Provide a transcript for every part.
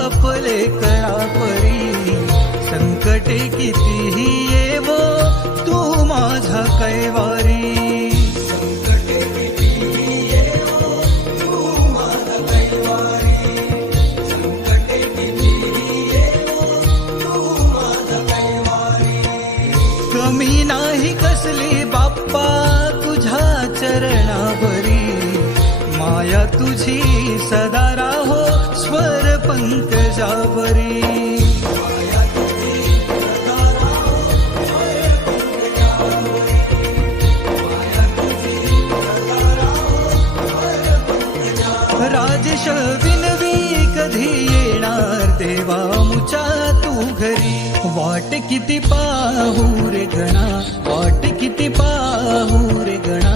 आपले कळापरी, संकटे कितीही येवो तू माझा कैवारी. कमी नाही कसली बाप्पा तुझ्या चरणावरी, माया तुझी सदा राहो स्वर पंकजावरी. राजेश विनवी कधी येणार देवा मुच्या तू घरी, वाट किती पाहू रे गणा, वाट किती पाहू रे गणा,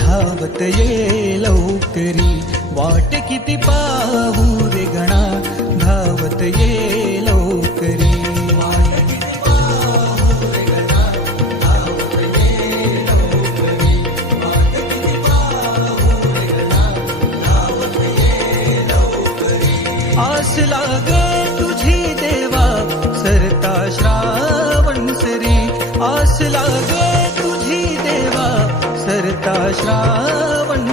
धावत ये लवकरी. वाट किती पाहू रे गणा, धावत ये लवकरी. आस लागे तुझी देवा सरता श्रावण सरी, आस लागे तुझी देवा सरता श्रावण